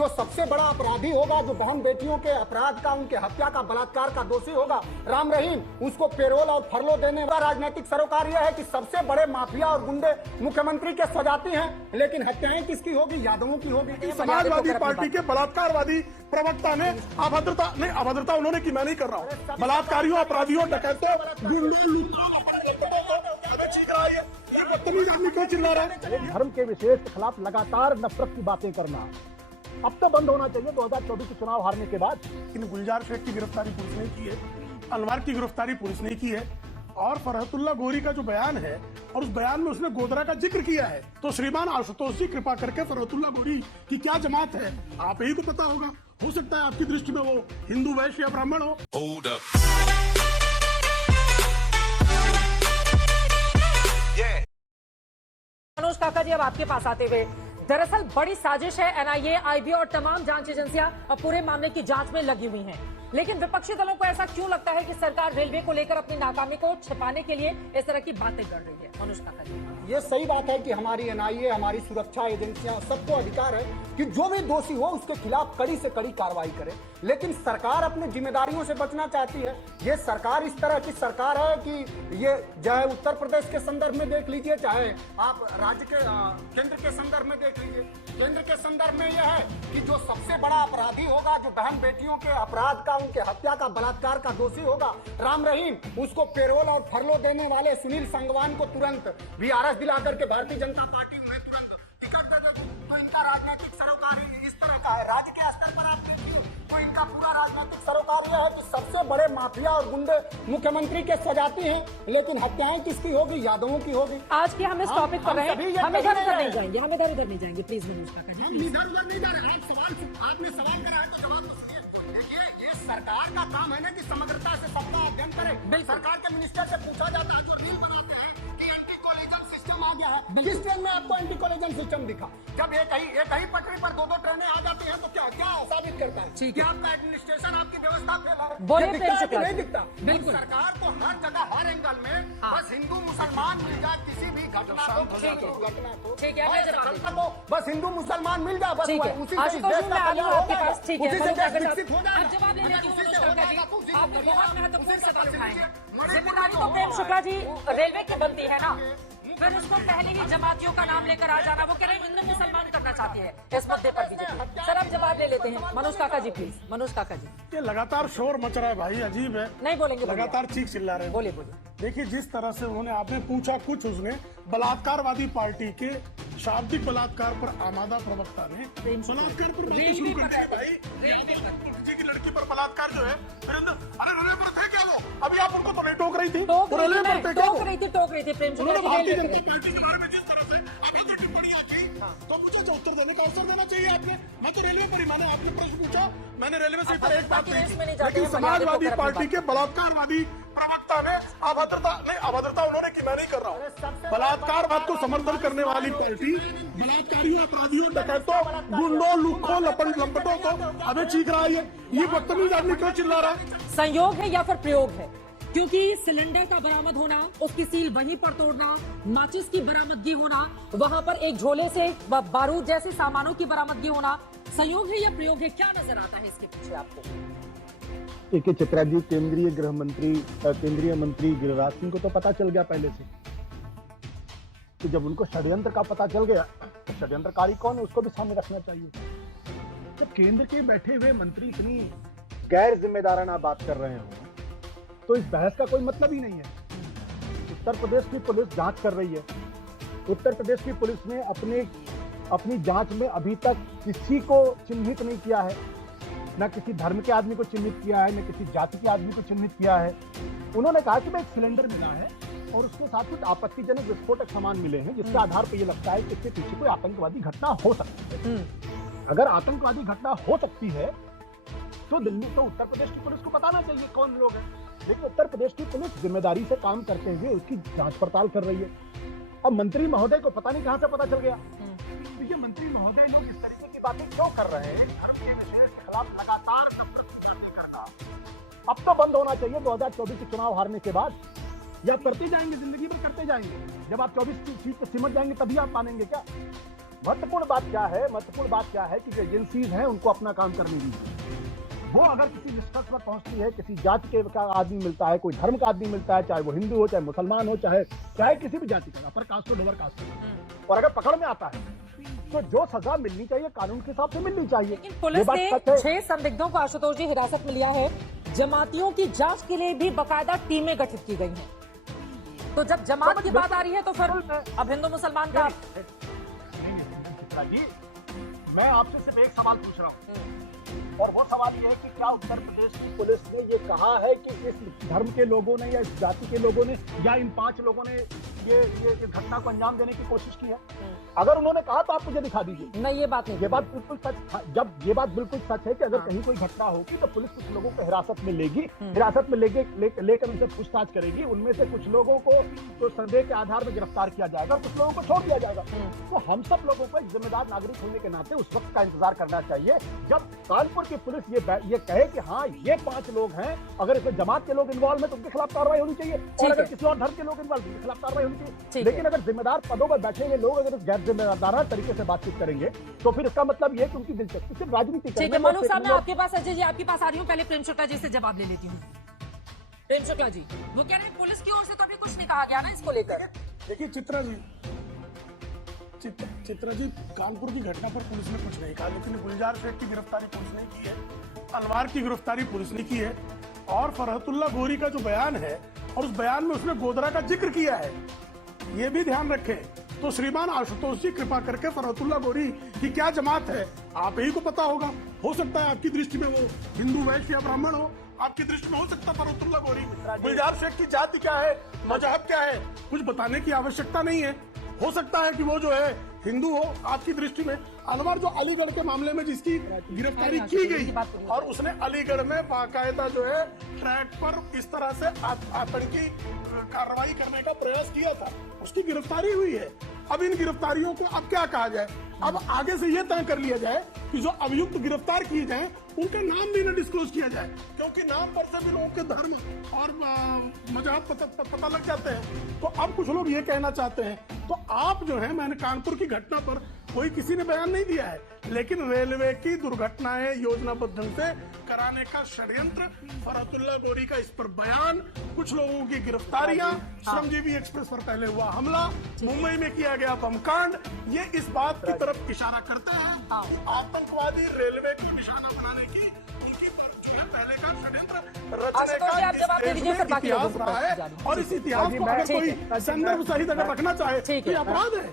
जो सबसे बड़ा अपराधी होगा, जो बहन बेटियों के अपराध का, उनके हत्या का, बलात्कार का दोषी होगा, राम रहीम, उसको पेरोल और फरलो देने वाला राजनीतिक सरोकार यह है कि सबसे बड़े माफिया और गुंडे मुख्यमंत्री के स्वजाती हैं, लेकिन हत्याएं किसकी होगी? यादवों की होगी। समाजवादी पार्टी के बलात्कारवादी प्रवक्ता ने अभद्रता उन्होंने की, मैं नहीं कर रहा हूँ। बलात्कारियों, अपराधियों, डकैतों, क्यों चिल्ला रहा है? धर्म के विशेष के खिलाफ लगातार नफरत की बातें करना अब तो बंद होना चाहिए 2024 के चुनाव हारने के बाद। लेकिन गुलजार शेख की गिरफ्तारी पुलिस ने की है, अनवर की गिरफ्तारी पुलिस ने की है, और फरहतुल्लाह गोरी का जो बयान है और उस बयान में उसने गोधरा का जिक्र किया है, तो श्रीमान आशुतोष जी कृपा करके फरहतुल्लाह गोरी की क्या जमात है आप ही को पता होगा। हो सकता है आपकी दृष्टि में वो हिंदू, वैश्य या ब्राह्मण हो। मनोज काका जी, अब आपके पास आते हुए, दरअसल बड़ी साजिश है। एनआईए, आईबी और तमाम जांच एजेंसियां अब पूरे मामले की जांच में लगी हुई हैं। लेकिन विपक्षी दलों को ऐसा क्यों लगता है कि सरकार रेलवे को लेकर अपनी नाकामी को छिपाने के लिए इस तरह की बातें कर रही है? मनोज काका जी, ये सही बात है कि हमारी एनआईए, हमारी सुरक्षा एजेंसियां, सबको अधिकार है कि जो भी दोषी हो उसके खिलाफ कड़ी से कड़ी कार्रवाई करे, लेकिन सरकार अपनी जिम्मेदारियों से बचना चाहती है। ये सरकार इस तरह की सरकार है कि ये चाहे उत्तर प्रदेश के संदर्भ में देख लीजिए, चाहे आप राज्य के केंद्र के संदर्भ में देख लीजिए। केंद्र के संदर्भ में यह है कि जो सबसे बड़ा अपराधी होगा, जो बहन बेटियों के अपराध का, उनके हत्या का, बलात्कार का दोषी होगा, राम रहीम, उसको पेरोल और फरलो देने वाले सुनील संगवान को तुरंत वीआरएस दिला करके भारतीय जनता पार्टी उन्हें तुरंत टिकट दे दे। तो इनका राजनीतिक सरोकार इस तरह का है। राज्य के स्तर पर आप देखिए तो इनका पूरा राजनीतिक सरोकार यह है कि सबसे बड़े माफिया और गुंडे मुख्यमंत्री के स्वजाती हैं, लेकिन हत्याएं किसकी होगी? यादवों की होगी। आज के हम इस टॉपिक पर रहे, हम इधर उधर नहीं जाएंगे, हम इधर उधर नहीं जाएंगे, प्लीज मनोज काका जी। हम इधर उधर नहीं जा रहे। आपने सवाल करा है तो जवाब तो सुनिए। देखिए, ये सरकार का काम है ना कि समग्रता से सबका अध्ययन करे। सरकार के मिनिस्टर से पूछा जाता है, जो रील बनाते हैं कि एंटी कोलिजन सिस्टम आ गया है, किस ट्रेन में आपको एंटी कोलिजन सिस्टम दिखा? जब एक ही पटरी पर दो ट्रेनें आ जाती हैं तो क्या साबित करता है कि आपका एडमिनिस्ट्रेशन, आपकी व्यवस्था फेल है? बोले नहीं दिखता। बिल्कुल। सरकार को हर जगह, हर एंगल में बस हिंदू मुसलमान मिल जाए, किसी भी घटना को, ठीक है, बस हिंदू मुसलमान मिल जाए, बस ठीक है। उसी आशुतोष जी, मैं आ रही हूँ आपके पास, ठीक है। उसी से देश विकसित हो आप जवाब ले जाएगा। लीजिए मनोज काका जी, आपने बहुत महत्वपूर्ण सवाल उठाए हैं। जिम्मेदारी तो प्रेम शुक्ला जी रेलवे की बनती है ना, फिर उसको पहले ही जमातियों का नाम लेकर आ जाना, वो कह रहे हैं हिंदू मुसलमान करना चाहती है इस मुद्दे पर बीजेपी। सर, आप जवाब ले लेते हैं। मनोज काका जी प्लीज। मनोज काका जी, ये लगातार शोर मच रहा है भाई, अजीब है। नहीं बोलेंगे, लगातार चीख चिल्ला रहे हैं। बोलिए बोलिए। देखिए, जिस तरह से उन्होंने, आपने पूछा कुछ, उसने बलात्कारवादी पार्टी के शाब्दिक बलात्कार पर आमादा प्रवक्ता ने बलात्कार पर बातें शुरू कर दी भाई। जी की लड़की पर बलात्कार जो है, अरे रेलवे पर थे क्या वो? अभी आप उनको तो नहीं टोक रही थी, रेलवे पर थे क्या? टोक रही थी प्रेम शुक्ला जी। भारतीय जनता पार्टी के बारे में जिस तरह से आपने जो टिप्पणियां की, तो मुझे तो उत्तर देने का अवसर देना चाहिए आपने। मैं तो रेलवे पर ही, मैंने आपने प्रश्न पूछा, मैंने रेलवे से एक बात कही, लेकिन समाजवादी पार्टी के बलात्कारवादी प्रवक्ता ने अभद्रता उन्होंने की, मैं नहीं कर रहा हूँ। बलात्कारवाद को समर्थन करने वाली पार्टी बलात्कारियों, अपराधियों, डकैतों, गुंडों, लुक्खों, लंपटों को हमें चीख रहा है। ये बदतमीज आदमी क्यों चिल्ला रहा है? संयोग है या फिर प्रयोग है? क्योंकि सिलेंडर का बरामद होना, उसकी सील वहीं पर तोड़ना, माचिस की बरामदगी होना, वहां पर एक झोले से बारूद जैसे सामानों की बरामदगी होना, संयोग है या प्रयोग है? क्या नजर आता है इसके पीछे आपको? देखिए चित्रा जी, केंद्रीय मंत्री गिरिराज सिंह को तो पता चल गया पहले से कि जब उनको षड्यंत्र का पता चल गया तो षड्यंत्रकारी कौन है उसको भी सामने रखना चाहिए। जब केंद्र के बैठे हुए मंत्री इतनी गैर जिम्मेदाराना बात कर रहे हो तो इस बहस का कोई मतलब ही नहीं है। उत्तर प्रदेश की पुलिस जांच कर रही है। उत्तर प्रदेश की पुलिस ने अपनी जांच में अभी तक किसी को चिन्हित नहीं किया है, न किसी धर्म के आदमी को चिन्हित किया है, न किसी जाति के आदमी को चिन्हित किया है। उन्होंने कहा कि मैं एक सिलेंडर मिला है और उसके साथ कुछ आपत्तिजनक विस्फोटक सामान मिले हैं, जिसके आधार पर यह लगता है कि इसके पीछे कोई आतंकवादी घटना हो सकती है। अगर आतंकवादी घटना हो सकती है तो उत्तर प्रदेश की पुलिस को बताना चाहिए कौन लोग हैं। लेकिन उत्तर प्रदेश की पुलिस जिम्मेदारी से काम करते हुए उसकी जांच पड़ताल कर रही है। अब मंत्री महोदय को पता नहीं कहां से पता चल गया। तो ये मंत्री महोदय लोग इस तरीके की बातें क्यों कर रहे हैं? के खिलाफ लगातार करता। अब तो बंद होना चाहिए 2024 के चुनाव हारने के बाद, या करते जाएंगे, जिंदगी में करते जाएंगे। जब आप 24 की सीट पर सिमट जाएंगे तभी आप मानेंगे क्या? महत्वपूर्ण बात क्या है, महत्वपूर्ण बात क्या है कि जो एजेंसीज हैं उनको अपना काम करने दीजिए। वो अगर किसी निष्कर्ष पर पहुंचती है, किसी जाति के का आदमी मिलता है, कोई धर्म का आदमी मिलता है, चाहे वो हिंदू हो, चाहे मुसलमान हो, चाहे किसी भी जाति का, अपर कास्ट हो, लोअर कास्ट हो, और अगर पकड़ में आता है तो जो सजा मिलनी चाहिए कानून के हिसाब से मिलनी चाहिए। लेकिन पुलिस ने 6 संदिग्धों को आशुतोष जी हिरासत में लिया है। जमातियों की जांच के लिए भी बाकायदा टीमें गठित की गई हैं। तो जब जमात की बात आ रही है तो फिर अब हिंदू मुसलमान का जी, मैं आपसे सिर्फ एक सवाल पूछ रहा हूँ, और वो सवाल ये है कि क्या उत्तर प्रदेश की पुलिस ने ये कहा है कि इस धर्म के लोगों ने या इस जाति के लोगों ने या इन 5 लोगों ने ये इस घटना को अंजाम देने की कोशिश की है? अगर उन्होंने कहा तो आप मुझे दिखा दीजिए। नहीं, ये बात नहीं, ये बात बिल्कुल सच, जब ये बात बिल्कुल सच है कि अगर कहीं कोई घटना होगी तो पुलिस कुछ लोगों को हिरासत में लेगी, हिरासत में लेकर उनसे पूछताछ करेगी। उनमें से कुछ लोगों को तो संदेह के आधार पर गिरफ्तार किया जाएगा, कुछ लोगों को छोड़ दिया जाएगा। तो हम सब लोगों को एक जिम्मेदार नागरिक होने के नाते उस वक्त का इंतजार करना चाहिए जब कानपुर की पुलिस ये कहे कि हाँ ये 5 लोग हैं, अगर इसमें जमात के लोग इन्वॉल्व हैं तो उनके खिलाफ कार्रवाई होनी चाहिए, और अगर किसी और धर्म के लोग इन्वॉल्व उनके खिलाफ कार्रवाई होनी चाहिए। लेकिन अगर जिम्मेदार पदों पर बैठे हुए लोग अगर गैर जिम्मेदार तरीके से बातचीत करेंगे तो फिर इसका मतलब ये कि उनकी दिलचस्पी सिर्फ राजनीति ठीक है। मनु साहब, मैं आपके पास अजय जी आपके पास आ रही हूँ, पहले प्रेम शुक्ला जी से जवाब ले लेती हूँ। प्रेम शुक्ला जी, वो कह रहे हैं पुलिस की ओर से तो अभी कुछ नहीं कहा गया ना इसको लेकर। देखिए चित्रा जी, कानपुर की घटना पर पुलिस ने कुछ नहीं कहा, लेकिन गुलजार शेख की गिरफ्तारी पुलिस ने की है, अनवार की गिरफ्तारी पुलिस ने की है, और फरहतुल्ला गोरी का जो बयान है और उस बयान में उसने गोधरा का जिक्र किया है, ये भी ध्यान रखें। तो श्रीमान आशुतोष जी कृपा करके फरहतुल्ला गोरी की क्या जमात है आप ही को पता होगा। हो सकता है आपकी दृष्टि में वो हिंदू, वैश्य या ब्राह्मण हो, आपकी दृष्टि में हो सकता है फरहतुल्ला गोरी। गुलजार शेख की जाति क्या है, मजहब क्या है, कुछ बताने की आवश्यकता नहीं है। हो सकता है कि वो जो है हिंदू हो आपकी दृष्टि में। अनवर जो अलीगढ़ के मामले में जिसकी गिरफ्तारी की गई और उसने अलीगढ़ में बाकायदा जो है ट्रैक पर इस तरह से आतंकी कार्रवाई करने का प्रयास किया था, उसकी गिरफ्तारी हुई है। अब इन गिरफ्तारियों को अब क्या कहा जाए, अब आगे से ये तय कर लिया जाए कि जो अभियुक्त गिरफ्तार किए जाएं उनके नाम भी न डिस्क्लोज किया जाए, क्योंकि नाम पर से भी लोगों के धर्म और मजहब पता लग जाते हैं। तो अब कुछ लोग ये कहना चाहते हैं, तो आप जो है, मैंने कानपुर की घटना पर कोई किसी ने बयान नहीं दिया है, लेकिन रेलवे की दुर्घटनाएं योजनाबद्ध ढंग से कराने का षड्यंत्र, फरहतुल्ला गोरी का इस पर बयान, कुछ लोगों की गिरफ्तारियां, श्रमजीवी एक्सप्रेस पर पहले हुआ हमला, मुंबई में किया गया बमकांड, ये इस बात की तरफ इशारा करते हैं कि आतंकवादी रेलवे को निशाना बनाने की उनकी पहले का षड्यंत्र रचने का इतिहास रहा है, और इस इतिहास को अगर कोई संदर्भ सहित अगर रखना चाहे तो अपराध है।